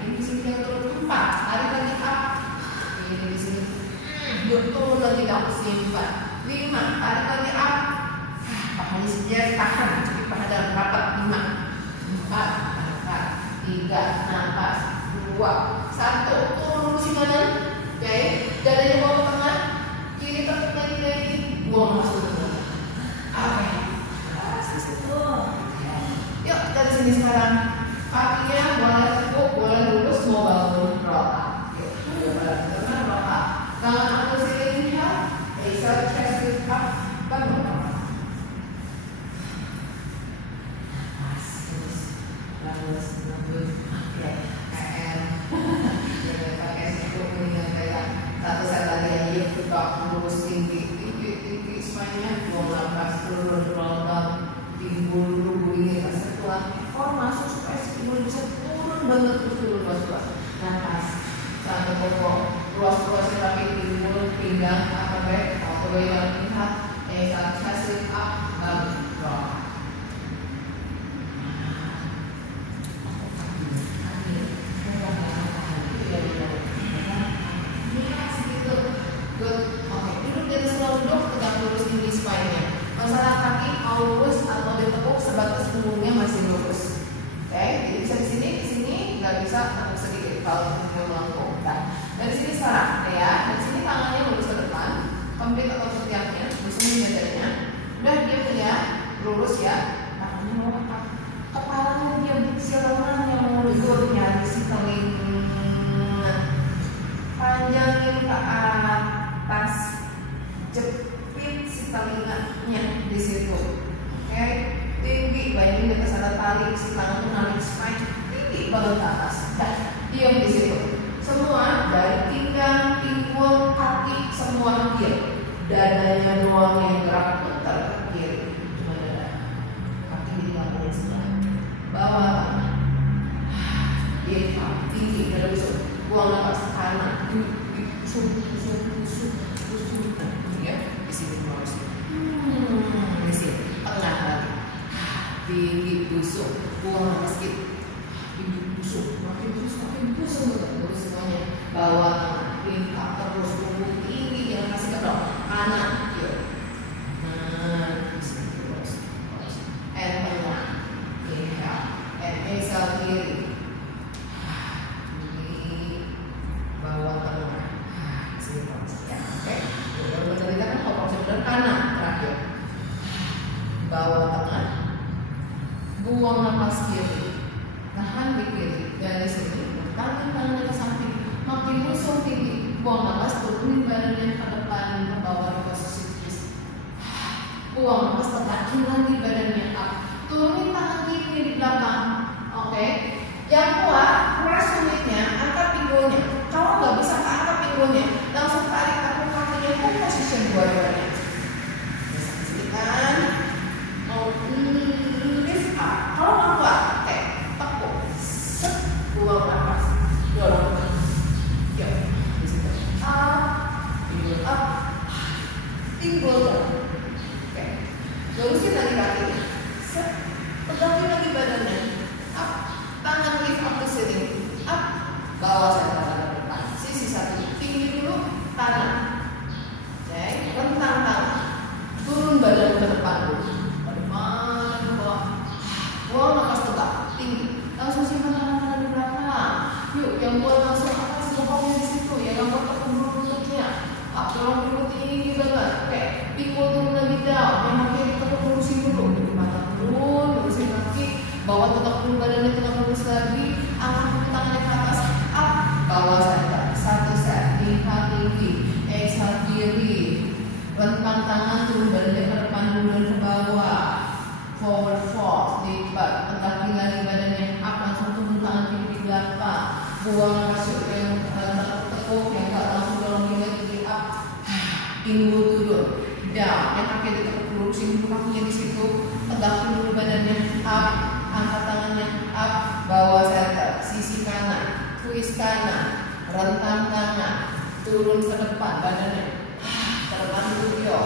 ini di sini yang turun. 4, tarik lagi up. Ini di sini. Yuk turun lagi dalam, simpan. 5, tarik lagi up. Pakai sekejap, tahan. Cukup paha dalam rapat. 5, 4, angkat. 3, nafas. 2, 1, turun dulu si kanan. Oke, dadanya bawa ke tengah. Kiri tekuk lagi. Buang nafas dulu. Oke, yuk dari sini sekarang. Kakinya boleh tekuk, boleh lurus, mau bangun roka. Yuk, benar roka. Tangan aku sini inhale, exhale, chest lift up, bangun roka. Nafas terus, bagus, oke, KL. Pakai siku yang kayak 1 set lagi aja, tegak lurus tinggi, spine-nya. Buang nafas, turun, roll down, timbul dulu bunyi rasa tulang ekor masuk supaya timbul bisa turun banget, terus turun luas. Nafas, sampai pokok luas kaki, timbul pinggang apa baik, waktu yang lihat, exhale, chest lift up, bangun, roll. Masalah kaki mau lurus atau ditekuk sebatas punggungnya masih lurus. Oke, jadi bisa di sini nggak bisa tekuk sedikit kalau punggungnya melengkung. Nah, dari sini sekarang ya, dari sini tangannya lurus ke depan, kempit atau ketiaknya, disini dadanya. Udah diam ya, lurus ya. Tangannya mau apa? Kepalanya diam, silangannya mau mundur, nyari si teling. Panjangin ke atas, jepit si telinganya di situ. Oke, tinggi, bayangin di atas ada tali, si tangan tuh narik spine tinggi banget ke atas. Dan diam di situ. Semua dari pinggang, pinggul, kaki, semua diam. Dadanya doang yang gerak putar ke kiri, cuma dada. Kaki di belakang sebelah. Bawah tangan. inhale, tinggi dan busuk. Buang nafas kanan, busuk. Nah, ya, di sini harus. Di sini tengah lagi. Tinggi, busuk. Buang nafas sedikit. Tinggi, busuk. Makin busuk. Terus semuanya. Bawah tangan, tingkat terus punggung tinggi, jangan kasih kendor. Kanan, yuk. Nah, di sini terus. And tengah. Inhale. And exhale kiri. Bawah tengah. Sini konsisten, oke? Baru tadi kan konsisten kanan terakhir. Bawah tengah. Buang nafas kiri. Tahan di kiri. Dari sini, tangannya ke samping. Makin busuk tinggi. Buang nafas, turunin badannya ke depan, ke bawah di posisi twist. Buang nafas, tegakin lagi badannya up. Turunin tangan kiri di belakang. Oke? Yang kuat, press unitnya, angkat pinggulnya. Kalau nggak bisa angkat pinggulnya, langsung tarik kakinya ke posisi dua-duanya. Bisa kesedihan. Mau lift up. Kalau nggak kuat, tekuk. Set, buang nafas. Dorong. Yuk, di situ. Up, pinggul down. Oke. Lurusin lagi kakinya. Set, pegangin lagi badannya. Up, tangan lift up ke sini. Up, bawah saya ke depan. Sisi satu, tinggi dulu, kanan. Oke, rentang tangan. Turun badan ke depan dulu. Ke depan, ke bawah. Buang nafas tegak, tinggi. Langsung simpan tangan di belakang. Yuk, yang buat langsung atas bokongnya di situ. Yang buat tekun lututnya. Up, dorong dulu tinggi banget. Oke, pinggul turun lagi down. Yang kaki ditekuk lurusin dulu. Jadi mata turun, lurusin kaki. Bawa tegak dulu badannya, tegak lurus lagi. Angkat dulu tangannya ke atas. Up, bawah sadar. Satu set, inhale tinggi. Exhale kiri. Rentang tangan, turun badannya ke depan dulu dan ke bawah. Forward fold, lipat. Tengah lagi badannya up, langsung turun tangan kiri di belakang. Buang nafas yang tekuk, yang tak langsung dorong tinggi up. Pinggul turun, down. Yang kaki ditekuk lurusin dulu kakinya di situ. Tegakin dulu badannya up. Angkat tangannya up, bawah center, sisi kanan, twist kanan, rentang tangan, turun ke depan badannya. Ke depan dulu yuk.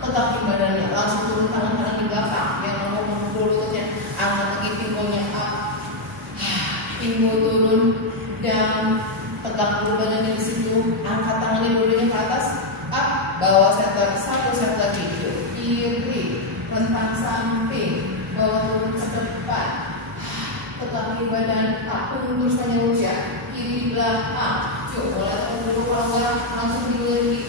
Tegakin badannya, langsung turun tangan kanan di belakang. Yang mau memukul lututnya, angkat lagi pinggulnya up. Pinggul turun, down. Tegak dulu badannya di situ. Angkat tangannya dulunya ke atas, up. Bawah center, satu set lagi. Kiri, rentang samping. Bawa turun ke depan. Tegak badan, punggung terus hanya lurus ya. Kiri di belakang. Yuk, mulai turun dulu kalau langsung dulu lagi.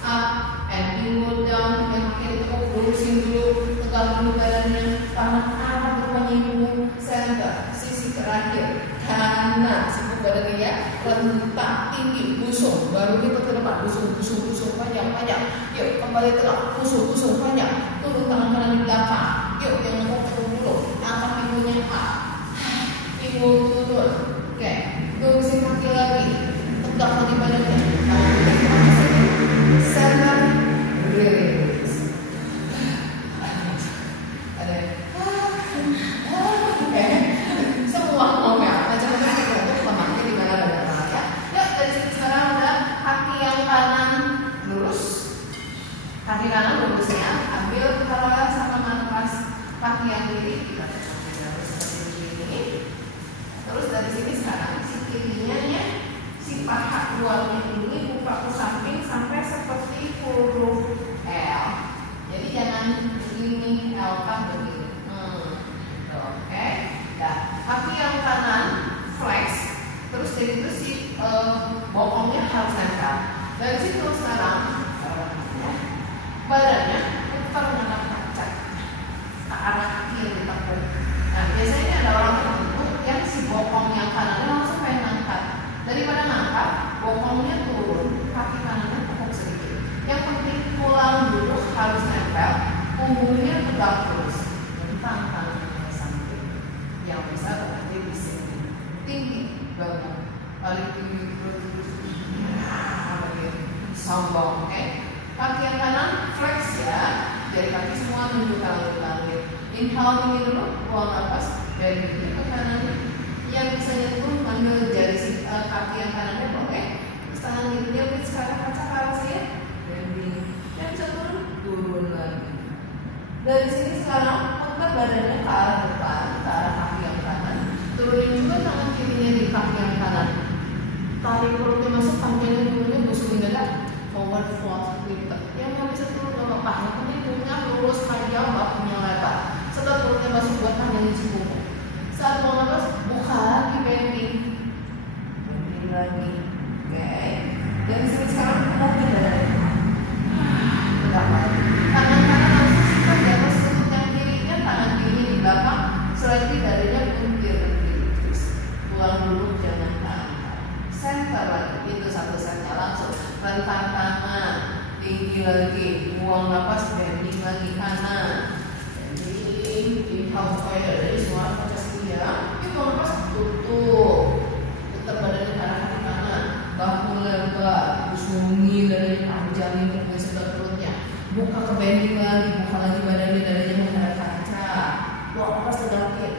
Up and pinggul down. Yang kaki ditekuk lurusin dulu. Tegak dulu badannya. Tangan arah rupanya punggung center. Sisi terakhir kanan. Sibuk badannya ya. Rentang tinggi, busung. Baru kita ke depan. Busung, panjang. Yuk, kembali tegak. Busung, panjang. Turun tangan kanan di belakang. Yuk, yang mau turun dulu. Angkat pinggulnya up. Pinggul turun. Oke, lurusin kaki lagi. Tegak lagi badannya. Center, release. Ada. Oke. Semua mau ya. Macam-macam untuk lemaknya di mana badan ya. Yuk, dari sini sekarang udah kaki yang kanan lurus. Kaki kanan lurus ya. Ambil paralel sama nafas. Kaki yang kiri kita sampai jauh seperti ini. Terus dari sini sekarang si kirinya ya, si paha luarnya ini buka ke samping sampai seperti huruf L. Jadi jangan begini L kan begini. Oke. Nah, kaki yang kanan flex. Terus jadi itu si bokongnya harus nempel. Dari situ sekarang badannya putar menghadap kaca ke arah kiri ditekuk. Nah, biasanya ada orang tertentu yang si bokong yang kanannya langsung pengen ngangkat. Daripada ngangkat, bokongnya turun, kaki kanannya tekuk sedikit. Yang penting tulang dulu harus nempel, punggungnya tegak terus. Rentang tangannya ke samping. Yang bisa berarti di sini. Tinggi banget. Paling tinggi terus. Sombong, oke? Kaki yang kanan flex ya. Jadi kaki semua nunjuk langit. Inhale tinggi dulu, buang nafas dari kiri ke kanan. Yang bisa nyentuh kaki yang kanannya boleh. Terus tangan kirinya mungkin sekarang kaca ke arah saya. Bending. Dan bisa turun lagi. Dari sini sekarang angkat badannya ke arah depan, ke arah kaki yang kanan. Turunin juga tangan kirinya di kaki yang kanan. Tarik perutnya masuk, panjangin dulunya, busungin dada. Forward fold lipat. Yang nggak bisa turun nggak apa-apa. Yang penting punggungnya lurus panjang, bahunya lebar. Setelah perutnya masuk, buat panjangin si punggung. Saat mau nafas, buka lagi bending. Bending lagi. Oke. Dan sini sekarang mungkin dadanya. Tegak lagi. Tangan kanan langsung simpan di atas lutut yang kirinya, tangan kiri di belakang. Selain dadanya puntir ke kiri. Terus pulang dulu, jangan angkat. Center lagi. Itu satu setnya langsung. Rentang tangan, tinggi lagi. Buang nafas, bending lagi kanan. Bending, inhale supaya dadanya suara kaca sini ya. Buang nafas, tutup. Putar badannya ke arah kaki kanan. Bahu lebar, busungin dadanya, panjangin perutnya sebelah perutnya. Buka ke bending lagi, buka lagi badannya, dadanya menghadap kaca. Buang nafas, tegakin.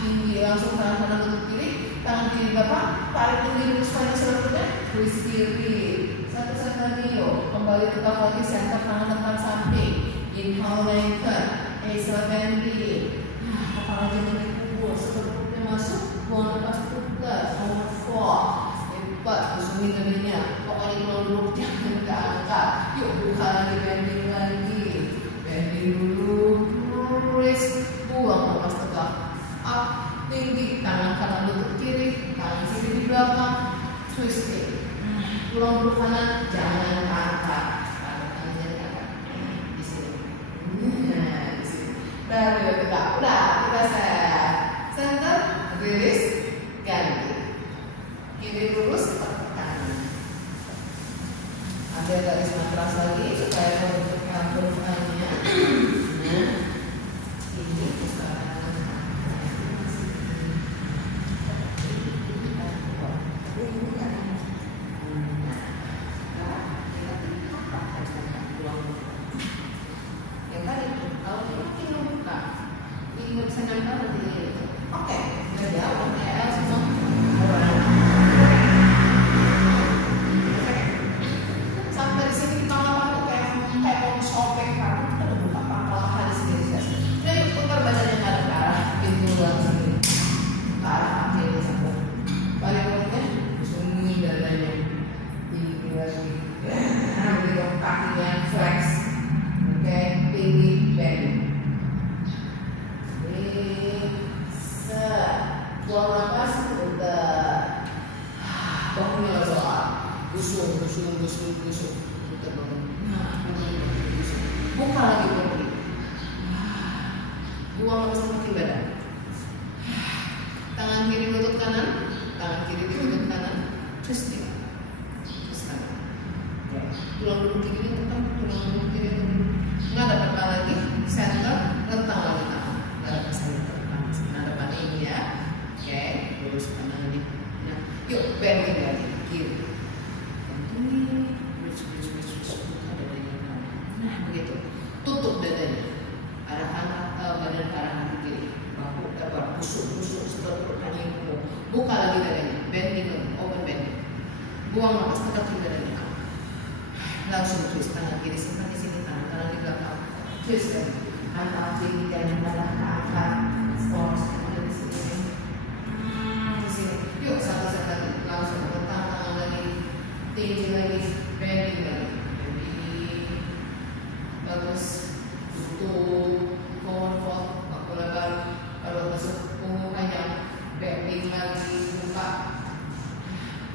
Tinggi, langsung tangan kanan lutut kiri, tangan kiri bapak, tarik tinggi lurus panjang sebelah perutnya, twist kiri. Satu set lagi yuk, kembali tetap lagi center tangan depan samping. Inhale naikkan, exhale bending. Kepala jangan dikubur, setelah perutnya masuk, buang nafas tegas, forward fold. Lipat, busungin dadanya, pokoknya kalau duduk jangan keangkat. Yuk buka lagi, bending lagi. Bending dulu, twist, buang nafas tegak. Up, tinggi, tangan kanan lutut kiri, tangan kiri di belakang, twisting. Pulang dulu kanan, jangan angkat. Tangan jangan angkat. Di sini. Nah, di sini. Baru tegak. Udah, kita set. Center, rilis, ganti. Kiri lurus, tetap kanan. Ambil garis matras lagi supaya membentukkan kurvanya. Nah, ini sekarang. Buka lagi perut. Buang nafas kaki badan. Tangan kiri lutut kanan, tangan kiri di lutut kanan, twisting. Terus kanan. Tulang dulu kiri tekan, tulang dulu kiri tekan. Nggak ada tekan lagi, center, rentang lagi tangan. Nggak ada center, nah depannya ini ya. Oke, lurus kanan ini. Nah, yuk bending lagi kiri. Nah, begitu. Tutup dadanya. Arahkan badan ke arah kaki kiri. Bahu lebar, busuk setelah perut panjang punggung. Buka lagi dadanya. Bending lagi, open bending. Buang nafas, tekan dadanya. Langsung twist tangan kiri simpan di sini, tangan kanan di belakang. Twist lagi. Angkat kiri dan mengarah ke angkat. Force ada di sini. Di sini. Yuk satu set lagi. Langsung rentang tangan lagi. Tinggi lagi. Bending lagi. Bagus, tutup, forward fold, bahu lebar, kalau masuk punggung panjang, bending lagi, buka,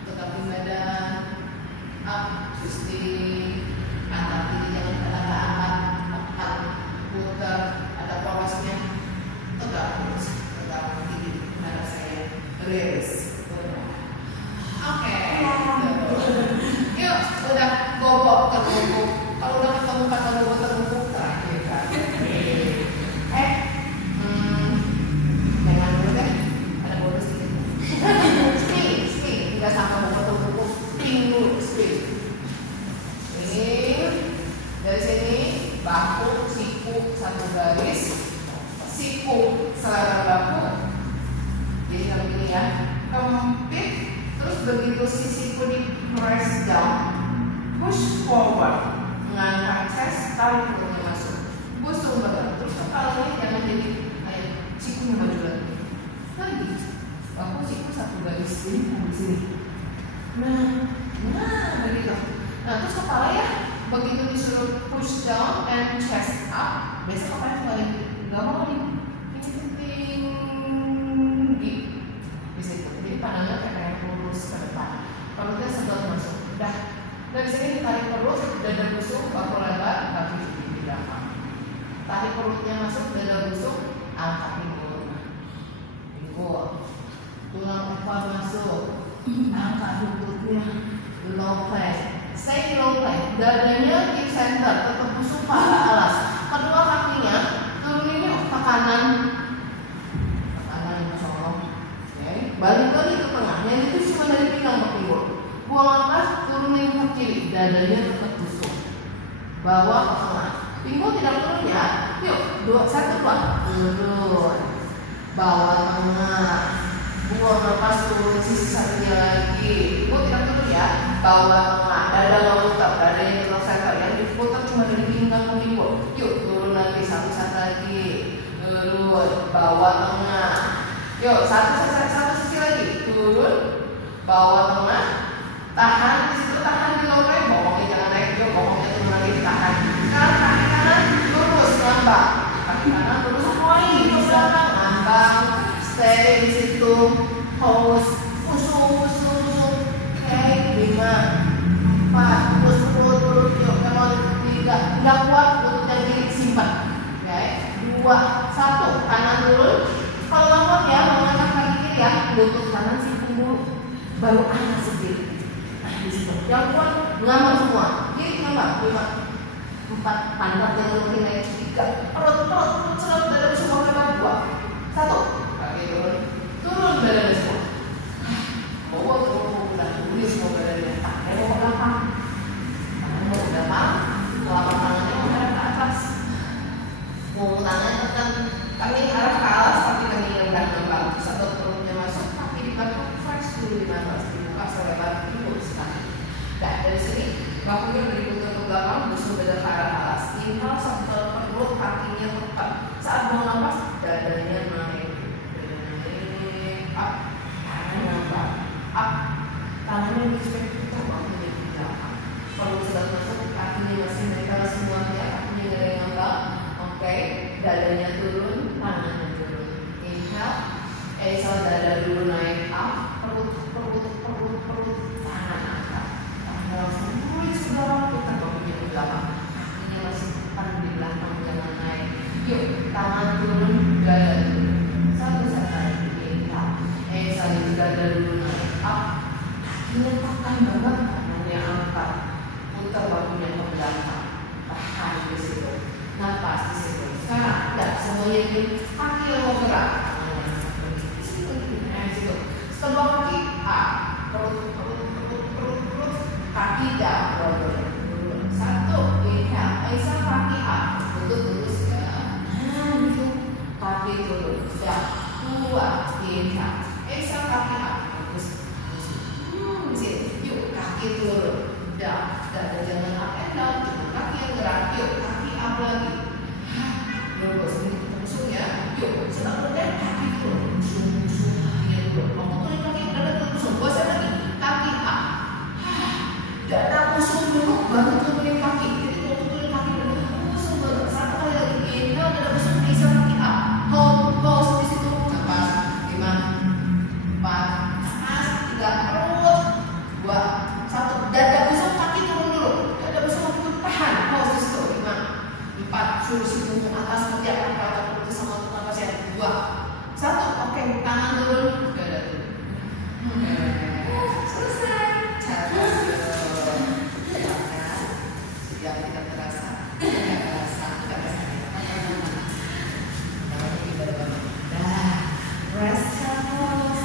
tetapi badan, up, twisting, angkat kiri jangan pada angkat, tekan, putar, ada polosnya, tegak terus, tegak kiri, ada saya, rilis, oke, yuk, udah bobok terbobok. Kalau udah ketemu kata bobot terbukuk terakhir kan. Jangan dulu deh. Ada bonus sedikit. Spin. Tidak sama bobot terbukuk. Spin dulu, spin. Ini dari sini bahu, siku satu garis. Siku selera bahu. Jadi kalau gini ya, kempit terus begitu sisiku di press down, push forward, mengangkat chest, tarik perutnya masuk, busung badan, terus kepalanya jangan jadi kayak sikunya maju lagi, aku siku satu garis ini di sini. Nah begitu. Nah terus kepala ya, begitu disuruh push down and chest up, biasanya kepala balik, nggak mau nih, ini tinggi di situ. Jadi pandangan kayak lurus ke depan, perutnya sedot masuk. Udah dari sini ditarik perut, dada busuk, bahu lebar, kaki di belakang. Tarik perutnya masuk, dada busuk, angkat pinggul. Tulang ekor masuk, angkat lututnya, low plank. Stay di low plank, dadanya di center, tetap busuk pada alas. Kedua kakinya turunin ke kanan, colong. Oke, balik lagi ke tengah. Yang itu cuma dari pinggang ke pinggul. Buang nafas, turunin ke kiri, dadanya tetap busuk. Bawa ke tengah. Pinggul tidak turun ya. Yuk, 2, 1, 2. Turun. Bawa tengah. Buang nafas, turun sisi satunya lagi. Pinggul tidak turun ya. Bawa tengah. Dada nggak putar, dada yang terus center. Yang diputar cuma dari pinggang ke pinggul. Yuk, turun lagi, satu-satu lagi. Turun. Bawa tengah. Yuk, satu sisi lagi. Turun. Bawa tengah. Tahan di situ, tahan di low plank, bokongnya jangan naik, yuk bokongnya turun lagi, ditahan. Sekarang kaki kanan lurus, ngambang. Kaki kanan lurus, poin ke belakang, ngambang. Stay di situ, pose, usung. Oke, 5, 4, terus turun, yuk, come on, 3, nggak kuat, lututnya disimpan. Oke, 2, 1, kanan turun. Kalau nggak kuat ya, mengangkat kaki kiri ya, lutut kanan simpan dulu, baru angkat sedikit. Yang kuat ngambang semua. Jadi ngambang 5, 4, pantat yang lebih naik 3, perut serut dada semua lebar 2, 1, kaki turun dada semua. Bawa udah tulis semua badannya. Tangannya mau ke belakang, telapak tangannya mau ke atas. Mau tangannya tekan kaki arah ke atas, tapi kaki rendah ngambang. Satu perutnya masuk, kaki dibantu fresh dulu di atas, dibuka selebar pinggul sekali. Nah dari sini bahunya berikutnya ke belakang, busuk dada ke arah atas. Inhale sambil perut, kakinya tepat. Saat buang nafas, dadanya naik, up, tangannya ngambang, up, tangannya respect kita, bahunya di belakang. Perut sedang masuk, kakinya masih nempel semuanya, kakinya nggak ada yang ngambang. Oke, dadanya turun, tangannya turun. Inhale, exhale, dada dulu naik, up, perut, tangan angkat. Langsung tulis udara, kita bahunya ke belakang, kakinya masih depan di belakang, jangan naik. Yuk, tangan turun, dada turun. Satu-satu lagi, exhale, dada dulu naik, up. Kakinya tekan banget, tangannya angkat. Putar bahunya ke belakang, tahan di situ. Napas di situ. Sekarang, semuanya ini kaki yang mau gerak. Di situ. Setelah kaki, perut. Kaki down, 1, inhale, exhale, kaki up, lutut lurus ya, gitu, kaki turun, down, 2, inhale, exhale, kaki up, lurus, sini, yuk, kaki turun, down, dada jangan up and down, cuma kaki yang gerak, yuk, kaki up lagi, lurus, ini kita busung ya, yuk, sedang berdiri, kaki turun, busung, kakinya turun, mau turun kaki, dada busung, bosan lagi, kaki up. Dada busuk dulu, baru turunin kaki. Jadi kalau turunin kaki dulu, busuk baru. Satu kali lagi, inhale, dada busuk, bisa kaki up. Hold, pause di situ. Nafas, 5, 4, nafas, 3, perut, 2, 1. Dada busuk, kaki turun dulu. Dada busuk, kaki turun, tahan. Pause di situ. 5, 4, suruh situ ke atas, seperti apa kata perut sama nafas ya. 2, 1. Oke, tangan turun, dada turun. Selesai. Yang tidak terasa, tidak terasa. Rest pause.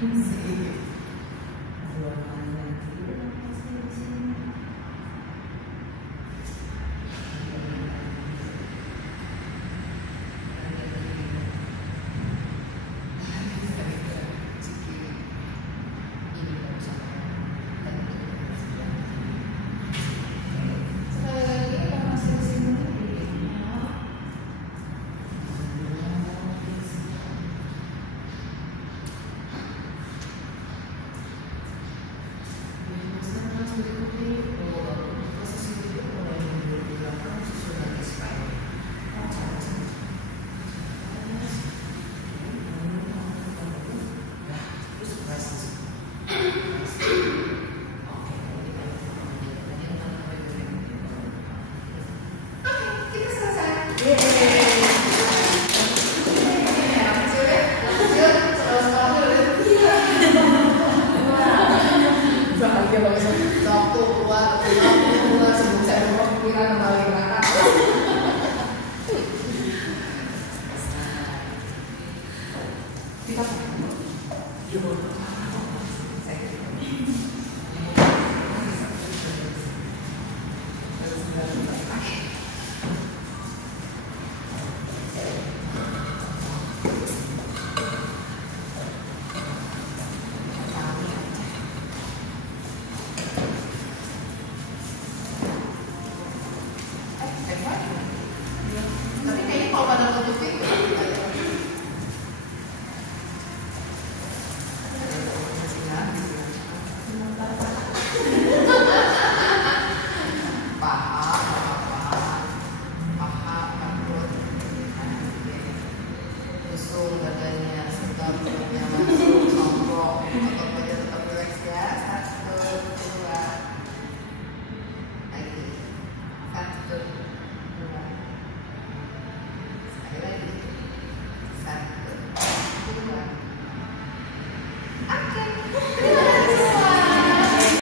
Si